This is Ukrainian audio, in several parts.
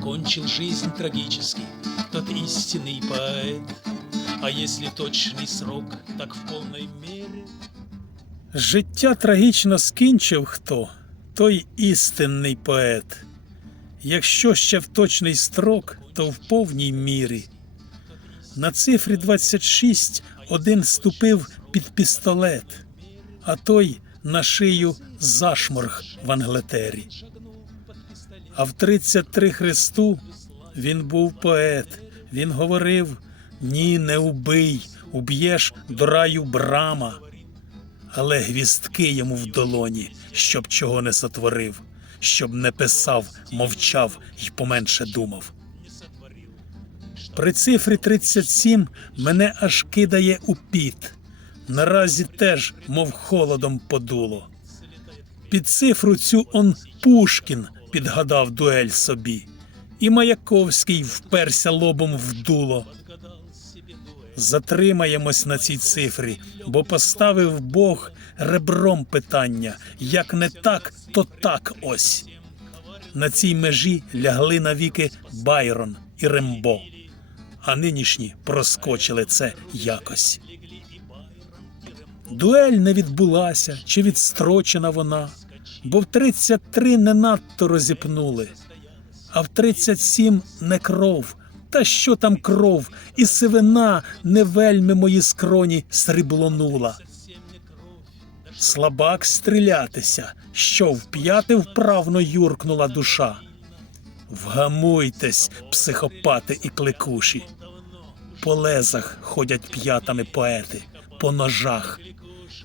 кончил жизнь трагически тот истинный поэт. А если точный срок, так в полной мере. Життя трагічно скінчив хто, той істинний поет. Якщо ще в точний строк, то в повній мірі. На цифрі 26 один ступив під пістолет, а той на шию зашморг в Англетері. А в 33 Христу він був поет. Він говорив: ні, не убий, уб'єш до раю брама. Але гвістки йому в долоні, щоб чого не сотворив, щоб не писав, мовчав й поменше думав. При цифрі 37 мене аж кидає у піт. Наразі теж, мов холодом подуло. Під цифру цю он Пушкін підгадав дуель собі, і Маяковський вперся лобом в дуло. Затримаємось на цій цифрі, бо поставив Бог ребром питання: як не так, то так ось. На цій межі лягли навіки Байрон і Рембо, а нинішні проскочили це якось. Дуель не відбулася чи відстрочена вона, бо в 33 не надто розіпнули, а в 37 не кров. Та що там кров, і сивина не вельми мої скроні сріблонула. Слабак стрілятися, що вп'яти вправно юркнула душа. Вгамуйтесь, психопати і кликуші. По лезах ходять п'ятами поети, по ножах,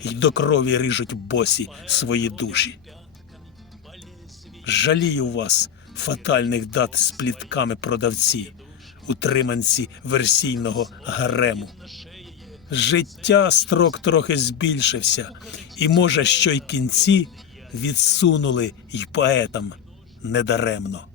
й до крові ріжуть босі свої душі. Жалію вас, фатальних дат з плітками продавці, утриманці версійного гарему. Життя строк трохи збільшився, і, може, що й кінці відсунули й поетам недаремно.